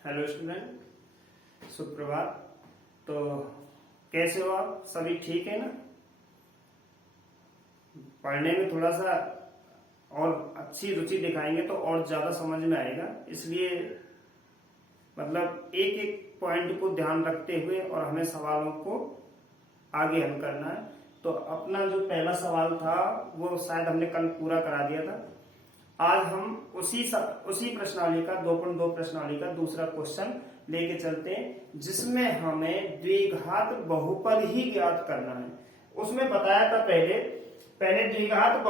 Hello student, सुप्रभात। तो कैसे हो आप? सभी ठीक है ना? पढ़ने में थोड़ा सा और अच्छी रुचि दिखाएंगे तो और ज्यादा समझ में आएगा, इसलिए मतलब एक एक पॉइंट को ध्यान रखते हुए और हमें सवालों को आगे हल करना है। तो अपना जो पहला सवाल था वो शायद हमने कल पूरा करा दिया था। आज हम उसी प्रश्नावली का 2.2 प्रश्नावली का दूसरा क्वेश्चन लेके चलते हैं, जिसमें हमें द्विघात बहुपद ही ज्ञात करना है। उसमें बताया था पहले द्विघात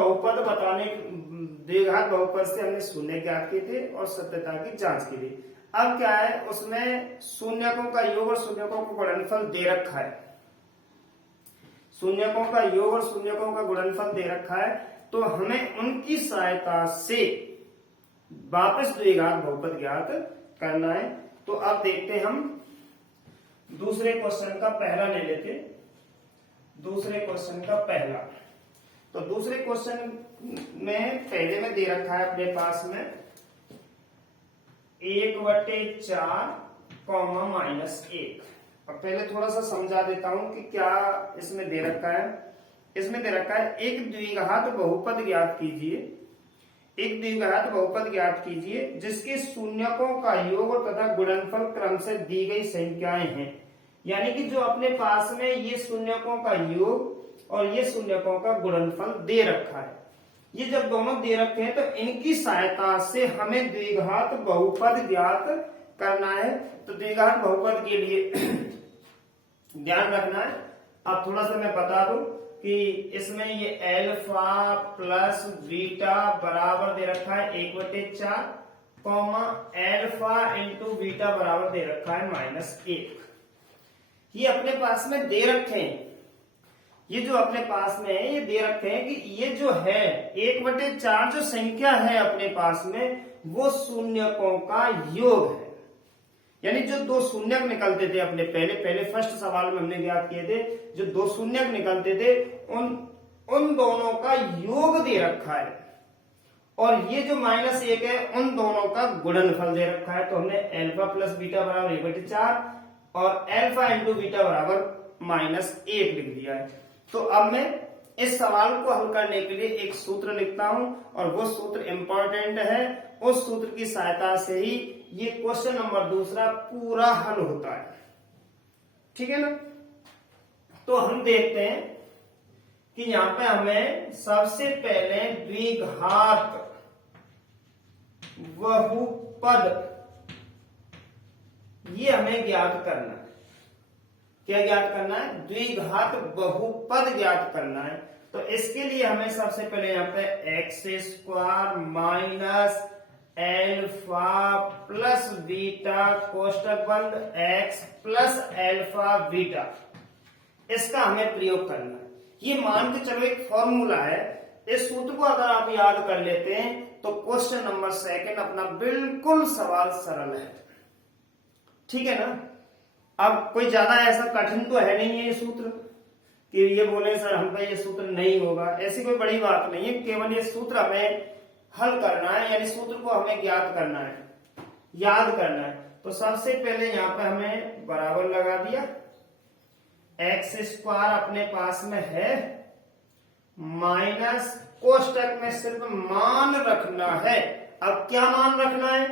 बहुपद से हमने शून्य ज्ञात किए थे और सत्यता की जांच की थी। अब क्या है, उसमें शून्यकों का योग और शून्यकों का गुणनफल दे रखा है। शून्यकों का योग और शून्यकों का गुणनफल दे रखा है, तो हमें उनकी सहायता से वापस द्विघात बहुपद ज्ञात करना है। तो अब देखते हैं, हम दूसरे क्वेश्चन का पहला ले लेते। दूसरे क्वेश्चन का पहला, तो दूसरे क्वेश्चन में पहले में दे रखा है अपने पास में 1/4 -1। अब पहले थोड़ा सा समझा देता हूं कि क्या इसमें दे रखा है। इसमें दे रखा है एक द्विघात बहुपद ज्ञात कीजिए, एक द्विघात बहुपद ज्ञात कीजिए जिसके शून्यकों का योग तथा गुणनफल क्रम से दी गई संख्याएं हैं। यानी कि जो अपने पास में ये शून्यकों का योग और ये शून्यकों का गुणनफल दे रखा है, ये जब दोनों दे रखे हैं तो इनकी सहायता से हमें द्विघात बहुपद ज्ञात करना है। तो द्विघात बहुपद के लिए ध्यान रखना है। अब थोड़ा सा मैं बता दूं कि इसमें ये अल्फा प्लस बीटा बराबर दे रखा है 1/4, कॉमा अल्फा इंटू बीटा बराबर दे रखा है -1। ये अपने पास में दे रखे हैं, ये जो अपने पास में है ये दे रखे हैं कि ये जो है 1/4 जो संख्या है अपने पास में वो शून्यकों का योग है। यानी जो दो शून्यक निकलते थे अपने पहले फर्स्ट सवाल में हमने ज्ञात किए थे, जो दो शून्यक निकलते थे उन दोनों का योग दे रखा है, और ये जो -1 है उन दोनों का गुणनफल दे रखा है। तो हमने अल्फा प्लस बीटा बराबर 1/4 और अल्फा इंटू बीटा बराबर -1 लिख दिया है। तो अब मैं इस सवाल को हल करने के लिए एक सूत्र लिखता हूं, और वो सूत्र इंपॉर्टेंट है। उस सूत्र की सहायता से ही ये क्वेश्चन नंबर दूसरा पूरा हल होता है। ठीक है ना? तो हम देखते हैं कि यहां पे हमें सबसे पहले द्विघात बहुपद ये हमें ज्ञात करना है। क्या ज्ञात करना है? द्विघात बहुपद ज्ञात करना है। तो इसके लिए हमें सबसे पहले यहाँ पे x² minus alpha plus beta कोष्टक बंद x प्लस अल्फा बीटा, इसका हमें प्रयोग करना है। ये मान के चलो एक फॉर्मूला है, इस सूत्र को अगर आप याद कर लेते हैं तो क्वेश्चन नंबर सेकंड अपना बिल्कुल सवाल सरल है। ठीक है ना? अब कोई ज्यादा ऐसा कठिन तो है नहीं है ये सूत्र कि ये बोले सर हम पे ये सूत्र नहीं होगा, ऐसी कोई बड़ी बात नहीं है। केवल ये सूत्र हमें हल करना है, यानी सूत्र को हमें ज्ञात करना है, याद करना है। तो सबसे पहले यहाँ पे हमें बराबर लगा दिया, x² अपने पास में है माइनस कोष्टक में सिर्फ मान रखना है। अब क्या मान रखना है?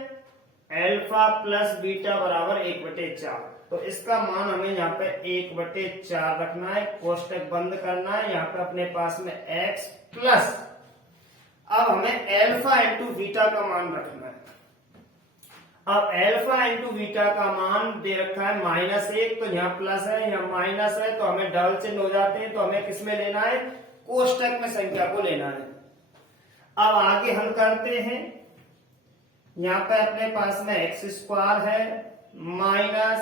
अल्फा प्लस बीटा बराबर 1/4। तो इसका मान हमें यहाँ पे 1/4 रखना है, कोष्टक बंद करना है। यहाँ पे अपने पास में x प्लस, अब हमें अल्फा इंटू बीटा का मान रखना है। अब अल्फा इंटू बीटा का मान दे रखा है -1, तो यहाँ प्लस है यहाँ माइनस है, तो हमें डबल चिन्ह हो जाते हैं। तो हमें किसमें लेना है? कोष्टक में संख्या को लेना है। अब आगे हल करते हैं। यहाँ पे अपने पास में x² है माइनस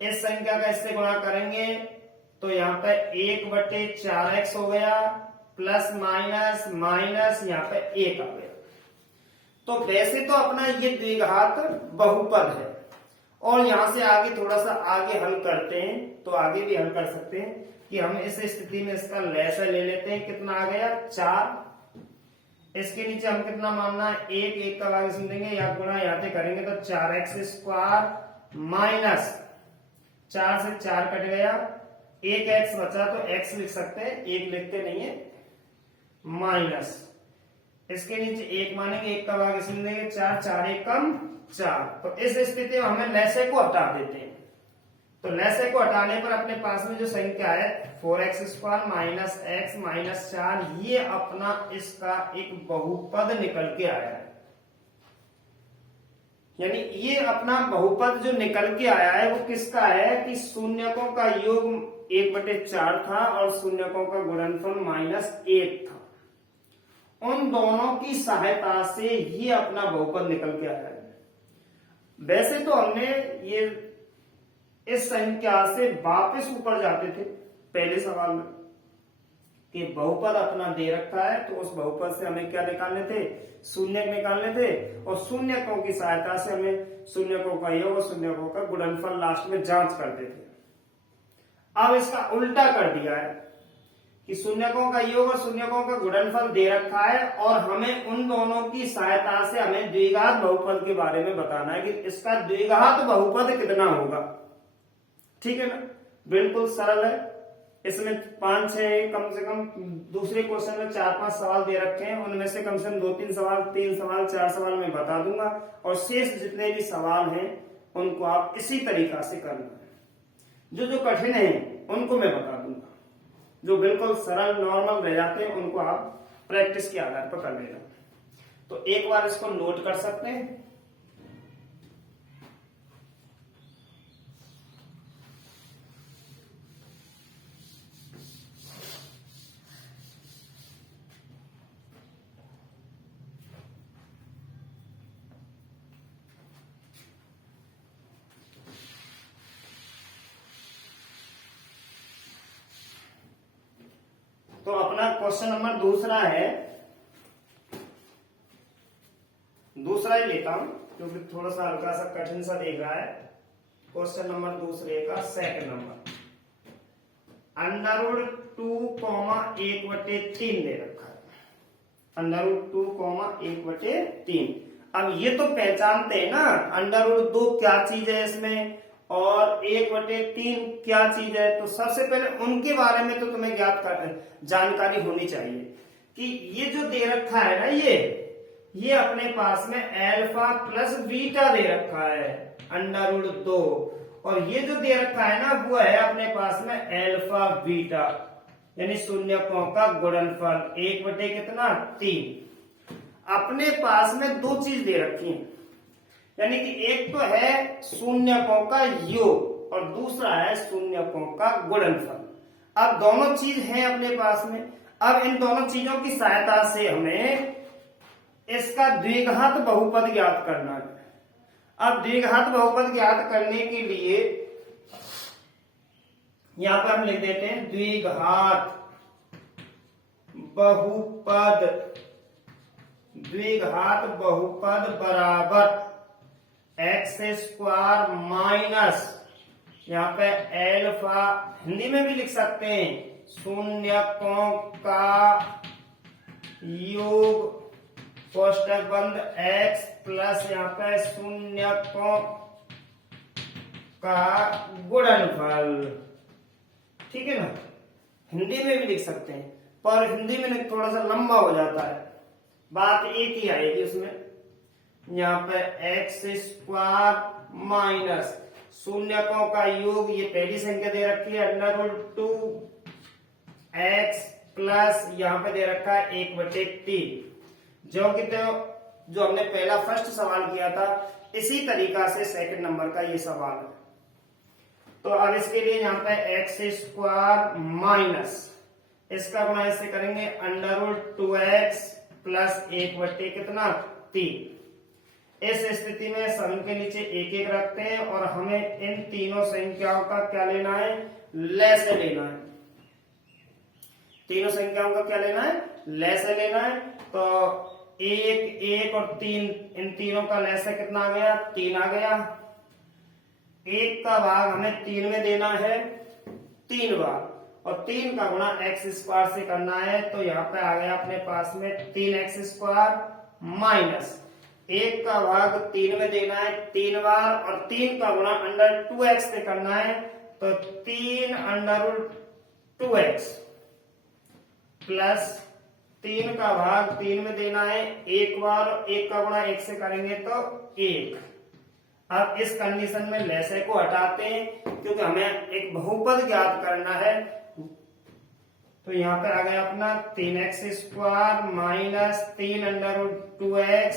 इस संख्या का इससे गुणा करेंगे तो यहाँ पे 1/4x हो गया, प्लस माइनस माइनस यहाँ पे 1 आ गया। तो वैसे तो अपना ये द्विघात बहुपद है, और यहां से आगे थोड़ा सा आगे हल करते हैं तो आगे भी हल कर सकते हैं कि हम इस स्थिति में इसका लैसा ले लेते हैं। कितना आ गया? 4। इसके नीचे हम कितना मानना है, एक एक का भाग इसमें देंगे या गुणा यहाँ से करेंगे तो 4x² माइनस 4 से 4 कट गया, एक x बचा तो x लिख सकते हैं, एक लिखते नहीं है, माइनस इसके नीचे एक मानेंगे, एक का भाग इसमें देंगे 4, 4 एक कम 4। तो इस स्थिति में हमें लैसे को हटा देते हैं। तो लैसे को हटाने पर अपने पास में जो संख्या है 4x² माइनस x माइनस 4, ये अपना इसका एक बहुपद निकल के आया है। यानी ये अपना बहुपद जो निकल के आया है वो किसका है कि शून्यकों का योग 1/4 था और शून्यकों का गुणनफल -1 था। उन दोनों की सहायता से ये अपना बहुपद निकल के आया है। वैसे तो हमने ये इस संख्या से वापस ऊपर जाते थे पहले सवाल में कि बहुपद अपना दे रखा है, तो उस बहुपद से हमें क्या निकालने थे, शून्यक निकालने थे, और शून्यकों की सहायता से हमें शून्यकों का योग और शून्यकों का गुणनफल लास्ट में जांच करते थे। अब इसका उल्टा कर दिया है कि शून्यकों का योग और शून्यकों का गुणनफल दे रखा है और हमें उन दोनों की सहायता से हमें द्विघात बहुपद के बारे में बताना है कि इसका द्विघात बहुपद कितना होगा। ठीक है ना, बिल्कुल सरल है। इसमें 5-6 कम से कम दूसरे क्वेश्चन में 4-5 सवाल दे रखे हैं, उनमें से कम से कम 2-3 सवाल, 3 सवाल, 4 सवाल मैं बता दूंगा, और शेष जितने भी सवाल हैं उनको आप इसी तरीका से करना है। जो कठिन है उनको मैं बता दूंगा, जो बिल्कुल सरल नॉर्मल रह जाते हैं उनको आप प्रैक्टिस के आधार पर कर लेना। तो एक बार इसको नोट कर सकते हैं। तो अपना क्वेश्चन नंबर दूसरा है, दूसरा ही लेता हूं क्योंकि थोड़ा सा हल्का सा कठिन सा देख रहा है। क्वेश्चन नंबर दूसरे का सेकंड नंबर, √2,1/3 दे रखा है। √2,1/3। अब ये तो पहचानते हैं ना √2 क्या चीज है इसमें और 1/3 क्या चीज है, तो सबसे पहले उनके बारे में तो तुम्हें जानकारी होनी चाहिए कि ये जो दे रखा है ना, ये अपने पास में अल्फा प्लस बीटा दे रखा है √2, और ये जो दे रखा है ना वो है अपने पास में अल्फा बीटा, यानी शून्यकों का गुणनफल 1/3। अपने पास में दो चीज दे रखी है, यानी कि एक तो है शून्यकों का योग और दूसरा है शून्यकों का गुणनफल। अब दोनों चीज हैं अपने पास में। अब इन दोनों चीजों की सहायता से हमें इसका द्विघात बहुपद ज्ञात करना है। अब द्विघात बहुपद ज्ञात करने के लिए यहां पर हम लिख देते हैं द्विघात बहुपद। द्विघात बहुपद बराबर x² माइनस यहाँ पे अल्फा, हिंदी में भी लिख सकते हैं शून्यकों का योग कोष्टक बंद x प्लस यहाँ पे शून्यकों का गुणनफल। ठीक है ना, हिंदी में भी लिख सकते हैं, पर हिंदी में थोड़ा सा लंबा हो जाता है, बात एक ही आएगी उसमें। यहाँ पे x² माइनस शून्यकों का योग, ये पहली संख्या दे रखी है √2x प्लस यहाँ पे दे रखा है 1/3, जो कि जो हमने पहला फर्स्ट सवाल किया था, इसी तरीका से सेकंड नंबर का ये सवाल है। तो अब इसके लिए यहाँ पे x² माइनस इसका गुणा इससे करेंगे √2x प्लस 1/3। इस स्थिति में सम के नीचे एक एक रखते हैं और हमें इन तीनों संख्याओं का क्या लेना है, लैसे लेना है। तीनों संख्याओं का क्या लेना है, लैसे लेना है। तो 1, 1 और 3, इन तीनों का लैसे कितना आ गया, 3 आ गया। 1 का भाग हमें 3 में देना है 3 बार, और 3 का गुणा एक्स स्क्वायर से करना है, तो यहाँ पे आ गया अपने पास में 3x स्क्वायर माइनस 1 का भाग 3 में देना है 3 बार, और 3 का गुणा अंडर 2x से करना है, तो 3 अंडर 2x प्लस 3 का भाग 3 में देना है 1 बार, 1 का गुणा 1 से करेंगे तो 1। अब इस कंडीशन में लैसे को हटाते हैं क्योंकि हमें एक बहुपद ज्ञात करना है, तो यहाँ पे आ गया अपना 3x square minus 3 under 2x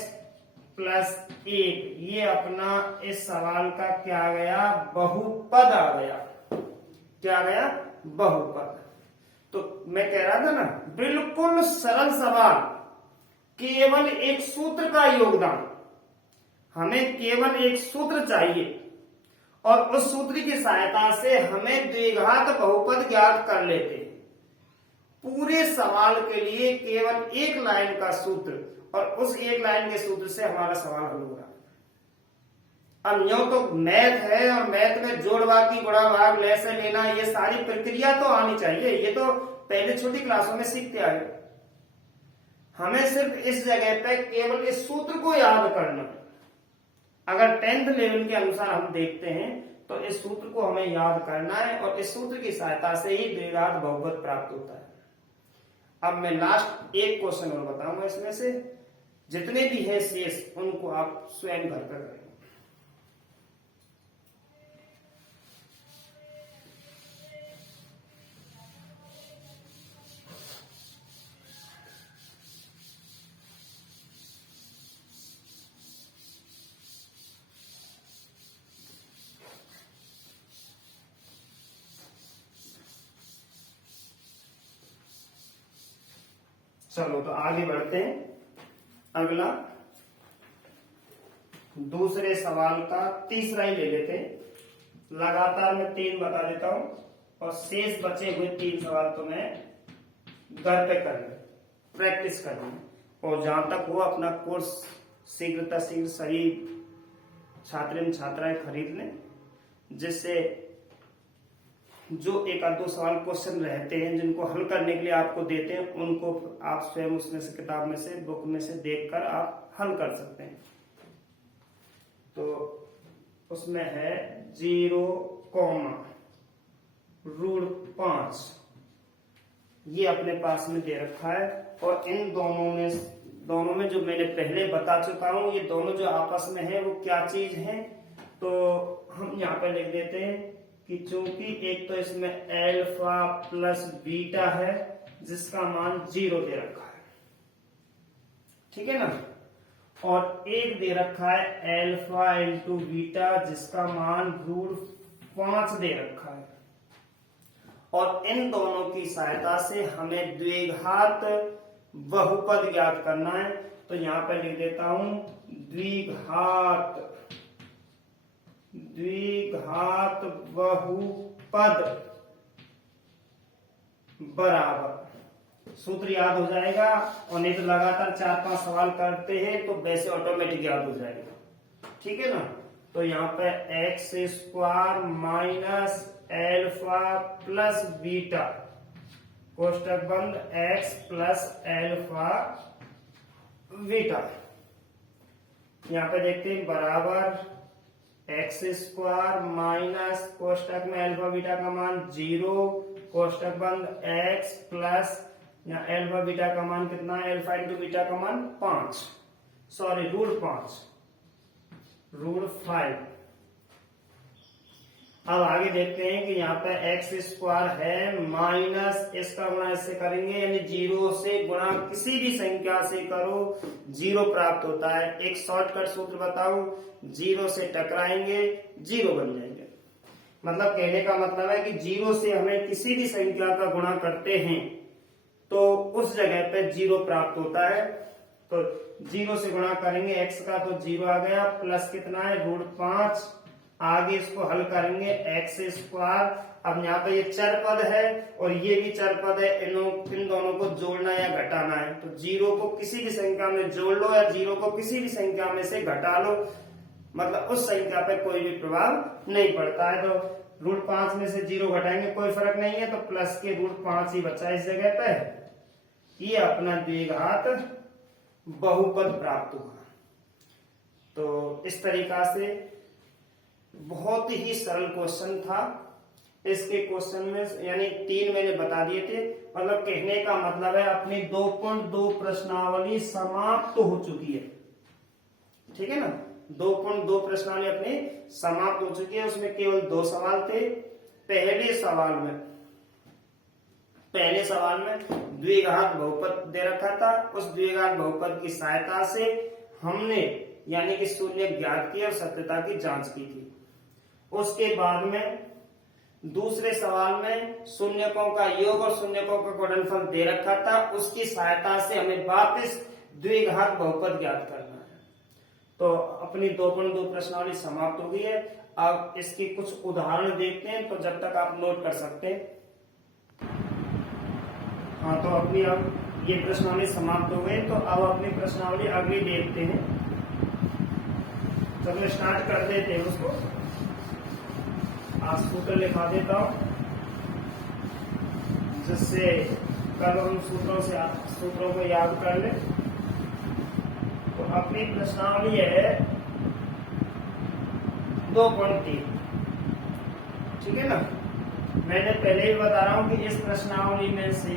plus 1। ये अपना इस सवाल का क्या आ गया, बहुपद आ गया। क्या आ गया, बहुपद। तो मैं कह रहा था ना, बिल्कुल सरल सवाल, केवल एक सूत्र का योगदान। हमें केवल एक सूत्र चाहिए और उस सूत्र की सहायता से हमें द्विघात बहुपद ज्ञात कर लेते। पूरे सवाल के लिए केवल एक लाइन का सूत्र, और उस एक लाइन के सूत्र से हमारा सवाल हल होगा। अब यूं तो मैथ है और मैथ में जोड़ भाग की गुणा भाग लैसे लेना, ये सारी प्रक्रिया तो आनी चाहिए, ये तो पहले छोटी क्लासों में सीखते आए। हमें सिर्फ इस जगह पे केवल इस सूत्र को याद करना है। अगर 10th लेवल के अनुसार हम देखते हैं तो इस सूत्र को हमें याद करना है और इस सूत्र की सहायता से ही द्विघात बहुपद प्राप्त होता है। अब मैं लास्ट एक क्वेश्चन और बताऊंगा, इसमें से जितने भी है शेष उनको आप स्वयं घर पर करें। चलो तो आगे बढ़ते हैं। अगला दूसरे सवाल का तीसरा ही ले लेते हैं। लगातार मैं 3 बता देता हूं और शेष बचे हुए 3 सवाल तो मैं घर पे कर लूं, प्रैक्टिस कर लूं, और जहां तक वो अपना कोर्स शीघ्रता शीघ्र सही छात्र छात्राएं खरीद लें, जिससे जो एक आध दो सवाल क्वेश्चन रहते हैं जिनको हल करने के लिए आपको देते हैं, उनको आप स्वयं उसमें से किताब में से बुक में से देखकर आप हल कर सकते हैं। तो उसमें है 0, √5, ये अपने पास में दे रखा है, और इन दोनों में जो मैंने पहले बता चुका हूं, ये दोनों जो आपस में है वो क्या चीज है, तो हम यहाँ पे लिख देते हैं कि चूंकि एक तो इसमें अल्फा प्लस बीटा है जिसका मान 0 दे रखा है, ठीक है ना, और एक दे रखा है अल्फा इंटू बीटा जिसका मान √5 दे रखा है, और इन दोनों की सहायता से हमें द्विघात बहुपद ज्ञात करना है। तो यहां पर लिख देता हूं द्विघात बहुपद बराबर, सूत्र याद हो जाएगा, और नहीं तो लगातार 4-5 सवाल करते हैं तो वैसे ऑटोमेटिक याद हो जाएगा, ठीक है ना। तो यहाँ पे x² minus alpha plus beta कोष्टक बंद x प्लस अल्फा बीटा, यहाँ पे देखते हैं बराबर x² माइनस कोष्टक में अल्फा बीटा का मान 0 कोष्टक बंद x प्लस यहाँ अल्फा बीटा का मान कितना है, अल्फा इंटू बीटा का मान 5, सॉरी √5। अब आगे देखते हैं कि यहाँ पे x² है माइनस इसका गुणा इससे करेंगे, यानी 0 से गुणा किसी भी संख्या से करो 0 प्राप्त होता है। एक शॉर्टकट सूत्र बताऊं, 0 से टकराएंगे 0 बन जाएंगे। मतलब कहने का मतलब है कि 0 से हमें किसी भी संख्या का गुणा करते हैं तो उस जगह पे 0 प्राप्त होता है। तो 0 से गुणा करेंगे x का तो 0 आ गया, प्लस कितना है √5, आगे इसको हल करेंगे x²। अब यहाँ पे ये चर पद है और ये भी चर पद है, इन दोनों को जोड़ना या घटाना है। तो 0 को किसी भी संख्या में जोड़ लो या 0 को किसी भी संख्या में से घटा लो, मतलब उस संख्या पे कोई भी प्रभाव नहीं पड़ता है। तो √5 में से 0 घटाएंगे कोई फर्क नहीं है, तो प्लस के √5 ही बचा इस जगह पे। ये अपना द्विघात बहुपद प्राप्त हुआ। तो इस तरीका से बहुत ही सरल क्वेश्चन था। इसके क्वेश्चन में यानी 3 मैंने बता दिए थे, मतलब कहने का मतलब है अपनी 2.2 प्रश्नावली समाप्त हो चुकी है। ठीक है ना, 2.2 प्रश्नावली अपनी समाप्त हो चुकी है। उसमें केवल 2 सवाल थे। पहले सवाल में द्विघात बहुपद दे रखा था। उस द्विघात बहुपद की सहायता से हमने यानी कि शून्य ज्ञात किया और सत्यता की जांच की थी। उसके बाद में दूसरे सवाल में शून्यकों का योग और शून्यकों का गुणनफल दे रखा था। उसकी सहायता से हमें वापस द्विघात बहुपद ज्ञात करना है। तो अपनी 2.2 प्रश्नावली समाप्त हो गई है। अब इसकी कुछ उदाहरण देखते हैं, तो जब तक आप नोट कर सकते हैं। हाँ, तो अपनी अब ये प्रश्नावली समाप्त हो गई, तो अब अपनी प्रश्नावली अगली देखते हैं। चलो स्टार्ट कर देते हैं उसको। आज सूत्र लिखा देता हूं, जिससे कल हम सूत्रों को याद कर ले। तो अपनी प्रश्नावली है 2.3। ठीक है ना, मैंने पहले ही बता रहा हूं कि इस प्रश्नावली में से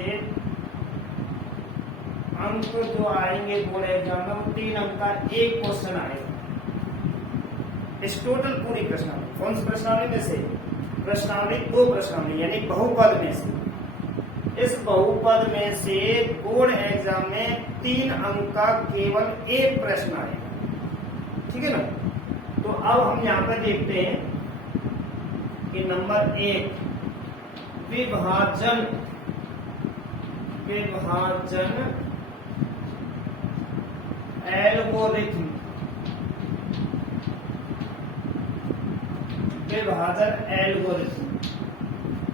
अंक जो आएंगे बोर्ड एग्जाम में, वो 3 अंक का एक क्वेश्चन आएगा इस टोटल पूरी प्रश्नावली। कौन सी प्रश्नावली में से? प्रश्नावली 2 प्रश्नावली यानी बहुपद में से। इस बहुपद में से बोर्ड एग्जाम में 3 अंक का केवल एक प्रश्न आएगा। ठीक है ना, तो अब हम यहाँ पर देखते हैं कि नंबर 1 विभाजन एल्गोरिथम।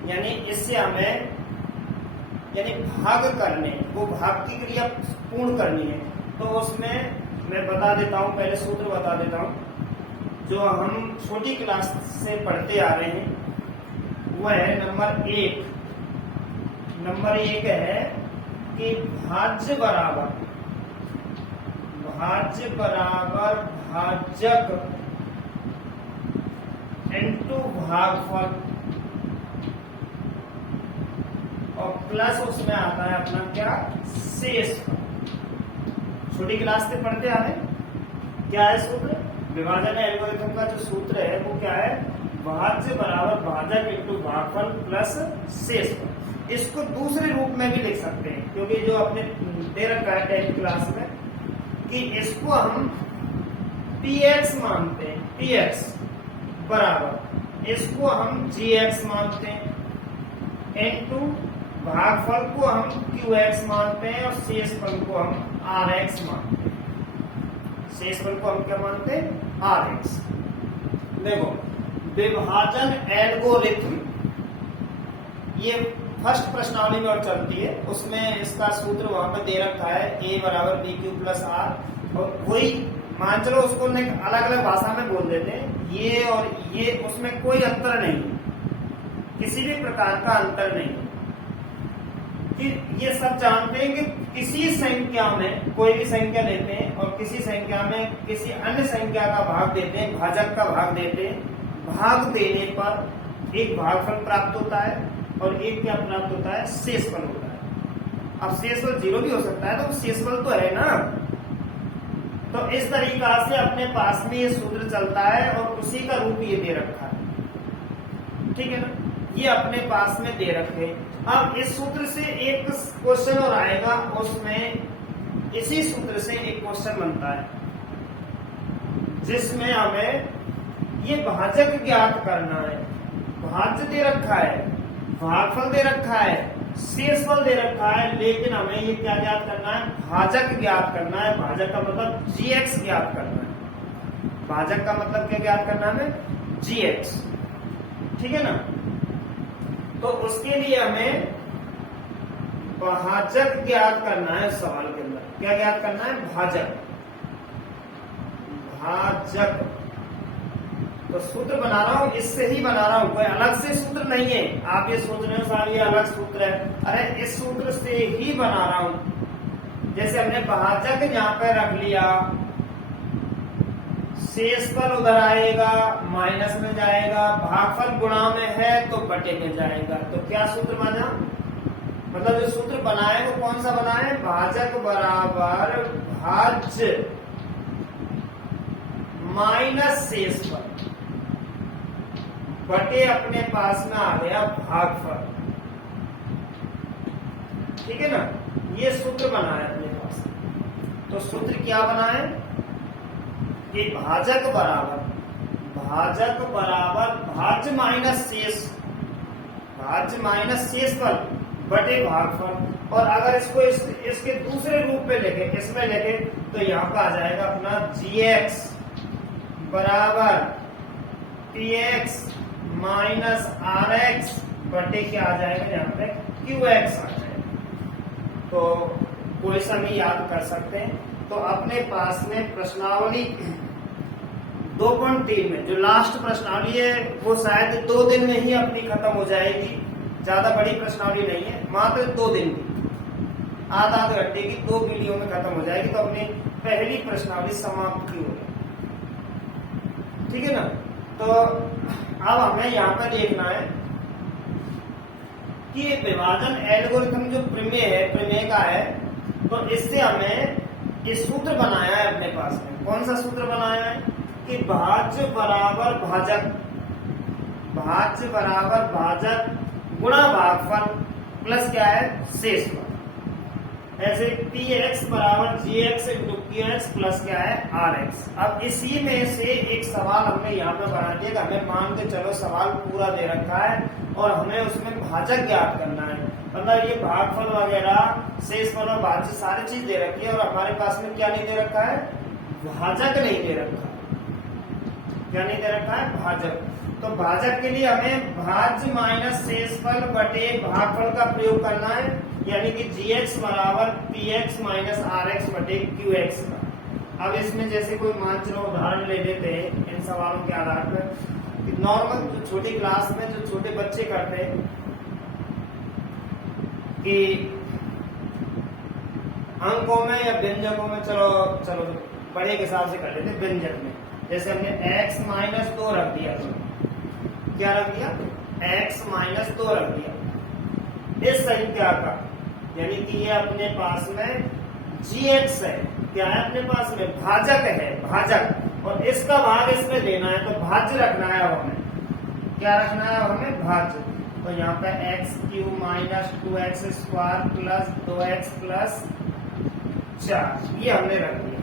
यानी इससे हमें भाग करने, वो भाग की क्रिया पूर्ण करनी है। तो उसमें मैं बता देता हूं, पहले सूत्र बता देता हूं जो हम छोटी क्लास से पढ़ते आ रहे हैं। वो है नंबर 1 है कि भाज्य बराबर भाजक इनटू भागफल, और प्लस उसमें आता है अपना क्या? शेषफल। छोटी क्लास से पढ़ते आ रहे हैं। क्या है सूत्र? विभाजन एल्गोरिथम का जो सूत्र है वो क्या है? भाज्य बराबर भाजक इंटू भागफल प्लस शेषफल। इसको दूसरे रूप में भी लिख सकते हैं, क्योंकि जो अपने दे रखा है 10th क्लास में कि इसको हम px मानते हैं, px बराबर इसको हम gx मानते हैं, इनटू भागफल को हम qx मानते हैं और शेषफल को हम rx मानते हैं। शेषफल को हम क्या मानते हैं? rx। देखो, विभाजन एल्गोरिथम ये फर्स्ट प्रश्नावली में और चलती है। उसमें इसका सूत्र वहां पर दे रखा है a बराबर bq प्लस r, और वही मान चलो उसको अलग अलग भाषा में बोल देते हैं। ये और ये, उसमें कोई अंतर नहीं, किसी भी प्रकार का अंतर नहीं। कि ये सब जानते हैं कि किसी संख्या में कोई भी संख्या लेते हैं और किसी संख्या में किसी अन्य संख्या का भाग देते हैं, भाजक का भाग देते हैं। भाग देने पर एक भागफल प्राप्त होता है और एक क्या प्राप्त होता है? शेषफल होता है। अब शेषफल 0 भी हो सकता है, तो शेषफल तो है ना। तो इस तरीका से अपने पास में ये सूत्र चलता है और उसी का रूप ये दे रखा है। ठीक है ना, ये अपने पास में दे रखे। अब इस सूत्र से एक क्वेश्चन और आएगा, उसमें इसी सूत्र से एक क्वेश्चन बनता है जिसमें हमें ये भाजक ज्ञात करना है। भाज्य दे रखा है, भागफल दे रखा है, शेषफल दे रखा है, लेकिन हमें ये क्या ज्ञात करना है? भाजक ज्ञात करना है। भाजक का मतलब gx ज्ञात करना है। भाजक का मतलब क्या ज्ञात करना है? gx। ठीक है ना, तो उसके लिए हमें भाजक ज्ञात करना है। सवाल के अंदर क्या ज्ञात करना है? भाजक। तो सूत्र बना रहा हूं, इससे ही बना रहा हूं, कोई अलग से सूत्र नहीं है। आप ये सोच रहे हो साहब ये अलग सूत्र है, अरे इस सूत्र से ही बना रहा हूं। जैसे हमने भाजक यहाँ पे रख लिया, शेषफल उधर आएगा, माइनस में जाएगा, भागफल गुणा में है तो बटे में जाएगा। तो क्या सूत्र बना, मतलब जो सूत्र बनाए वो कौन सा बनाए, भाजक बराबर भाज्य माइनस शेषफल बटे अपने पास में आ गया भागफल। ठीक है ना, ये सूत्र बना है अपने पास। तो सूत्र क्या बना है कि भाजक बराबर भाज्य माइनस शेषफल बटे भागफल। और अगर इसको इसके दूसरे रूप में लेके, इसमें लेके, तो यहाँ पे आ जाएगा अपना gx बराबर px माइनस rx बटे क्या आ जाएगा, यहाँ पे qx आ जाएगा। तो कोई समय याद कर सकते हैं। तो अपने पास में प्रश्नावली 2.3 में जो लास्ट प्रश्नावली है वो शायद 2 दिन में ही अपनी खत्म हो जाएगी। ज्यादा बड़ी प्रश्नावली नहीं है, मात्र 2 दिन की, आधा घंटे की 2 वीडियो में खत्म हो जाएगी। तो अपनी पहली प्रश्नावली समाप्त की होगी। ठीक है ना। तो अब हमें यहाँ पर देखना है कि ये विभाजन एल्गोरिथम जो प्रमेय का है, तो इससे हमें ये सूत्र बनाया है अपने पास में। कौन सा सूत्र बनाया है कि भाज्य बराबर भाजक गुणा भागफल प्लस क्या है शेषफल। ऐसे px बराबर gx इंटू qx प्लस क्या है rx। अब इसी में से एक सवाल हमने यहाँ पे बना दिया। हमें मान के चलो सवाल पूरा दे रखा है और हमें उसमें भाजक ज्ञात करना है। मतलब ये भागफल वगैरह शेषफल और भाज्य सारी चीज दे रखी है और हमारे पास में क्या नहीं दे रखा है, भाजक नहीं दे रखा। क्या नहीं दे रखा है, भाजक। तो भाजक के लिए हमें भाज्य माइनस शेषफल बटे भागफल का प्रयोग करना है, यानी कि gx बराबर px माइनस rx बटे qx का। अब इसमें जैसे कोई मान चलो उदाहरण ले लेते हैं इन सवालों के आधार पर। नॉर्मल जो छोटी क्लास में जो छोटे बच्चे करते हैं कि अंकों में या व्यंजकों में, चलो बड़े के हिसाब से कर लेते। व्यंजक में जैसे हमने x माइनस 2 रख दिया, तो क्या रख दिया, x माइनस 2 रख दिया इस संख्या का, यानी कि ये अपने पास में gx है। क्या है अपने पास में, भाजक है, भाजक। और इसका भाग इसमें देना है तो भाज्य रखना है। अब हमें क्या रखना है, अब हमें भाज्य। तो यहाँ पे x³ minus 2x square plus 2x plus 4 ये हमने रख दिया।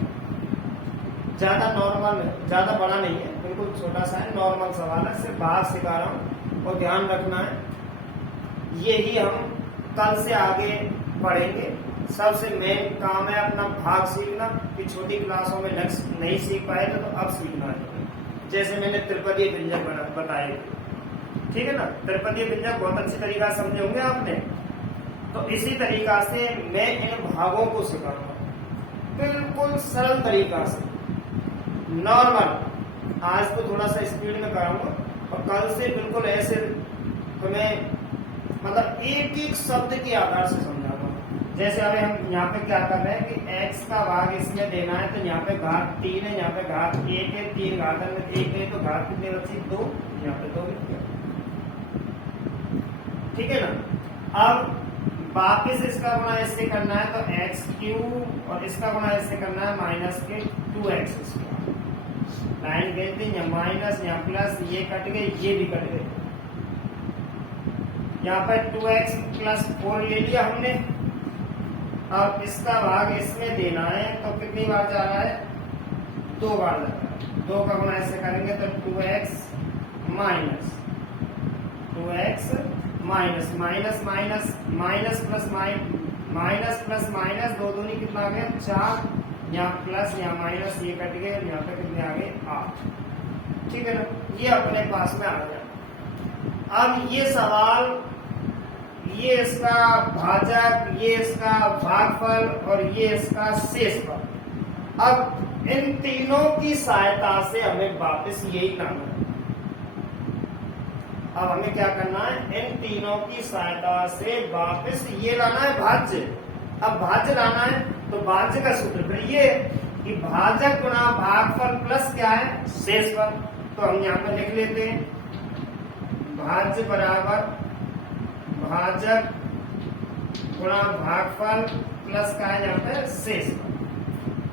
ज्यादा नॉर्मल है, ज्यादा बड़ा नहीं है, बिल्कुल छोटा सा है, नॉर्मल सवाल है, सिर्फ भाग सिखा रहा हूँ और ध्यान रखना है। यही हम कल से आगे पढ़ेंगे। सबसे मेन काम है अपना भाग सीखना, कि छोटी क्लासों में लक्ष्य नहीं सीख पाए तो अब सीखना है। जैसे मैंने त्रिपदीय व्यंजक बताए, ठीक है ना। त्रिपदीय व्यंजक बहुत अच्छी तरीका से समझे होंगे आपने। तो इसी तरीका से मैं इन भागों को सिखाऊंगा, बिल्कुल सरल तरीका से, नॉर्मल। आज तो थोड़ा सा स्पीड में कराऊंगा और कल से बिल्कुल ऐसे तुम्हें मतलब एक एक शब्द के आधार से समझाऊंगा। जैसे अभी हम यहाँ पे क्या कर रहे हैं कि x का भाग इसमें देना है, तो यहाँ पे घात 3 है, यहाँ पे घात 1 है, 3 घातन में 1 है, तो घात कितनी बची, 2, यहाँ पे 2। ठीक है ना। अब वापिस इसका गुणा इससे करना है तो x³ और इसका गुणा इससे करना है माइनस के 2x²। लाइन गई थी, यहाँ माइनस यहाँ प्लस, ये कट गए, ये भी कट गए। यहाँ पर 2x प्लस 4 ले लिया हमने। अब इसका भाग इसमें देना है तो कितनी बार जा रहा है, 2 बार जा रहा है। 2 का गुणा ऐसे करेंगे तो 2x minus 2x minus minus minus minus plus minus plus minus, 2 दूनी कितना आ गया, 4। यहाँ प्लस यहाँ माइनस, ये कट गए, यहाँ पे कितने आ गए, 8। ठीक है ना। ये अपने पास में आ गया। अब ये सवाल, ये इसका भाजक, ये इसका भागफल और ये इसका शेषफल। अब इन तीनों की सहायता से हमें वापस यही करना है। अब हमें क्या करना है, इन तीनों की सहायता से वापस ये लाना है भाज्य। अब भाज्य लाना है तो भाज्य का सूत्र फिर ये कि भाजक गुणा भागफल प्लस क्या है, शेषफल। तो हम यहाँ पर लिख लेते हैं भाज्य बराबर भाजक गुणा भागफल प्लस क्या है यहाँ पे शेषफल।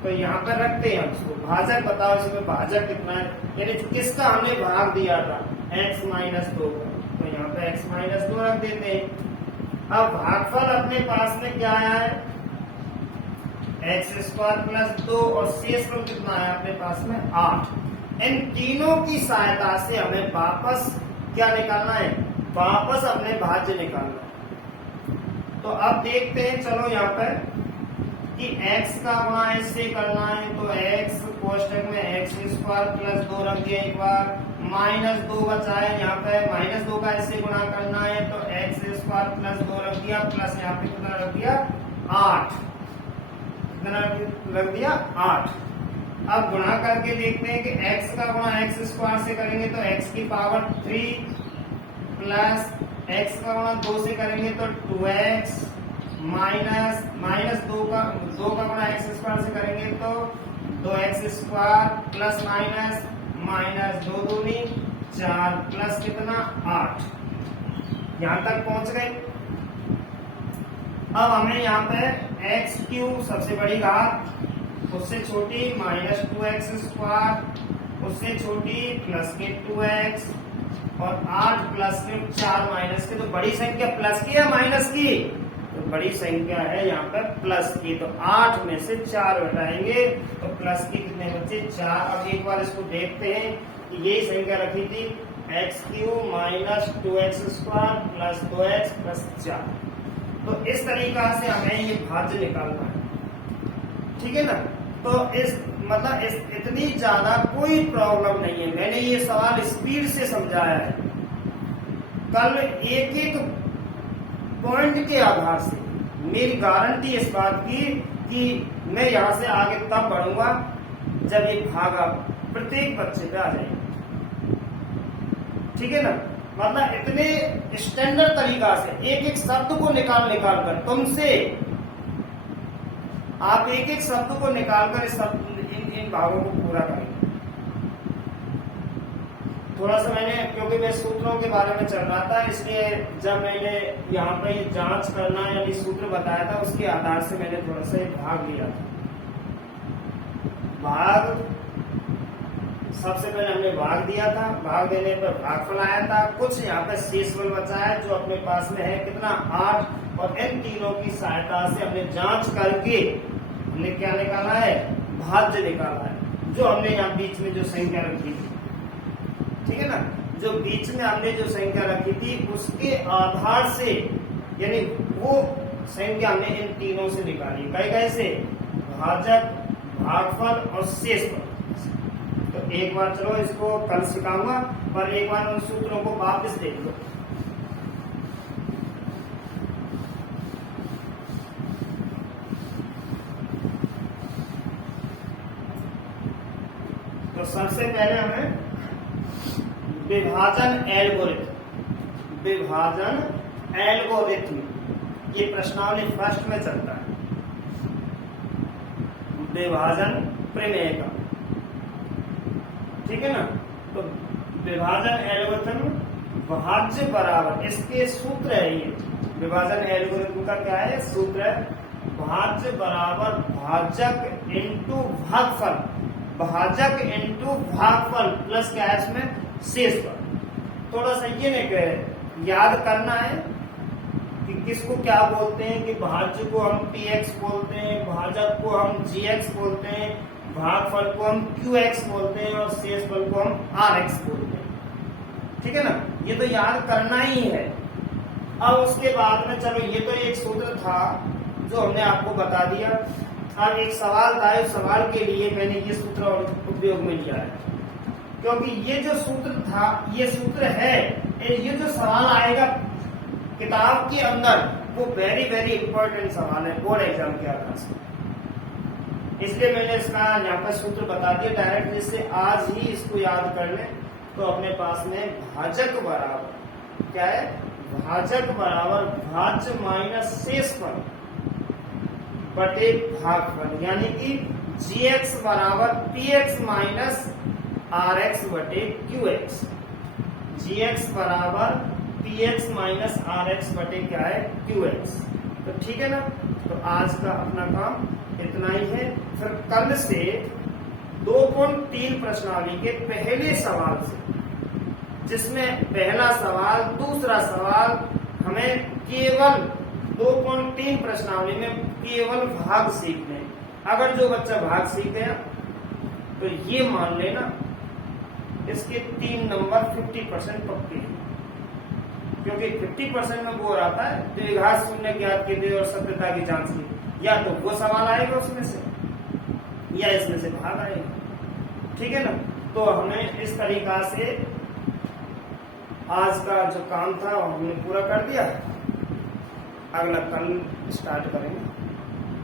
तो यहाँ पर रखते हैं हम इसको भाजक, बताओ इसमें भाजक कितना है, यानी किसका हमने भाग दिया था, x माइनस 2 का। तो यहाँ पे x माइनस 2 रख देते हैं। अब भागफल अपने पास में क्या आया है, एक्स स्क्वायर प्लस 2 और शेषफल कितना है अपने पास में 8। इन तीनों की सहायता से हमें वापस क्या निकालना है, वापस अपने भाज्य निकालना है। तो अब देखते हैं, चलो यहाँ पर कि x का गुणा इससे करना है तो x कोष्टक में एक्स स्क्वायर प्लस 2 रख दिया, एक बार माइनस 2 बचा है, यहाँ पे माइनस 2 का इससे गुणा करना है तो एक्स स्क्वायर प्लस 2 रख दिया, प्लस यहाँ पे कितना रख दिया 8, कितना रख दिया 8। अब गुणा करके देखते हैं कि x का गुणा एक्स स्क्वायर से करेंगे तो x की पावर 3 प्लस x का गुणा 2 से करेंगे तो 2x माइनस 2 का गुणा एक्स स्क्वायर से करेंगे तो 2x स्क्वायर प्लस माइनस 2 दूनी 4 प्लस कितना 8। यहां तक पहुंच गए। अब हमें यहाँ पे एक्स क्यूब सबसे बड़ी घात, उससे छोटी माइनस 2x स्क्वायर, उससे छोटी प्लस के 2x और 8 प्लस के 4 माइनस के। तो बड़ी संख्या प्लस की या माइनस की, तो बड़ी संख्या है यहाँ पर प्लस की। तो 8 में से 4 घटाएंगे तो प्लस की कितने बचे 4। अब एक बार इसको देखते हैं कि यही संख्या रखी थी x cube minus 2x square plus 2x plus 4। तो इस तरीका से हमें ये भाज्य निकालना है, ठीक है ना। तो इतनी ज्यादा कोई प्रॉब्लम नहीं है। मैंने ये सवाल स्पीड से समझाया है। कल एक एक पॉइंट के आधार से मेरी गारंटी इस बात की कि मैं यहाँ से आगे तब बढ़ूंगा जब ये भागा प्रत्येक बच्चे पे आ जाएगा, ठीक है ना। मतलब इतने स्टैंडर्ड तरीका से एक एक शब्द को निकाल कर तुमसे आप एक एक शब्द को निकालकर इन भागों को पूरा करेंगे। थोड़ा सा मैंने, क्योंकि मैं सूत्रों के बारे में चल रहा था, इसलिए जब मैंने यहाँ पे जांच करना यानी सूत्र बताया था उसके आधार से मैंने थोड़ा सा भाग लिया था। भाग सबसे पहले हमने भाग दिया था, भाग देने पर भागफल आया था, कुछ यहाँ पे शेषफल बचा है जो अपने पास में है कितना 8। और इन तीनों की सहायता से हमने जांच करके हमने क्या निकाला है, भाज्य निकाला है, जो हमने यहाँ बीच में जो संख्या रखी थी, ठीक है ना। जो बीच में हमने जो संख्या रखी थी उसके आधार से यानी वो संख्या हमने इन तीनों से निकाली। कैसे, भाजक, भागफल और शेषफल। तो एक बार चलो इसको कल सिखाऊंगा, पर एक बार उन सूत्रों को वापस देख लो। तो सबसे पहले हमें विभाजन एल्गोरिथम ये प्रश्नावली फर्स्ट में चलता है, विभाजन प्रमेय का, ठीक है ना। तो विभाजन एल्गोरिथम भाज्य बराबर, इसके सूत्र है ये, विभाजन एल्गोरिथम का क्या है सूत्र है, भाज्य बराबर भाजक इंटू भागफल, भाजक इंटू भागफल प्लस क्या है इसमें शेषफल। थोड़ा सा ये नहीं याद करना है कि किसको क्या बोलते हैं, कि भाज्य को हम px बोलते हैं, भाजक को हम gx बोलते हैं, भागफल को हम qx बोलते हैं और शेषफल को हम rx बोलते हैं, ठीक है ना। ये तो याद करना ही है। अब उसके बाद में चलो, ये तो एक सूत्र था जो हमने आपको बता दिया। अब एक सवाल था, इस सवाल के लिए मैंने ये सूत्र उपयोग में लिया है, क्योंकि ये जो सूत्र था, ये सूत्र है, ये जो सवाल आएगा किताब के अंदर वो वेरी वेरी इंपॉर्टेंट सवाल है बोर्ड एग्जाम के आधार से। इसलिए मैंने इसका यहाँ पर सूत्र बता दिया डायरेक्ट, जिससे आज ही इसको याद कर ले तो अपने पास में भाजक बराबर क्या है, भाजक बराबर भाज्य माइनस शेषफल बटे भागफल, यानी कि gx बराबर px माइनस rx बटे qx। gx बराबर px माइनस rx बटे क्या है, qx। तो ठीक है ना। तो आज का अपना काम इतना ही है। फिर कल से 2.3 प्रश्नावली के पहले सवाल से, जिसमें पहला सवाल दूसरा सवाल हमें केवल 2.3 प्रश्नावली में केवल भाग सीखने। अगर जो बच्चा भाग सीख गया तो ये मान लेना इसके 3 नंबर 50% पक्के हैं, क्योंकि 50% में वो आता है द्विघात शून्य ज्ञात कीजिए और सत्यता की जांच की, या तो वो सवाल आएगा उसमें से या इसमें से भाग आएगा। ठीक है ना। तो हमें इस तरीका से आज का जो काम था वो हमने पूरा कर दिया। अगला कल स्टार्ट करेंगे।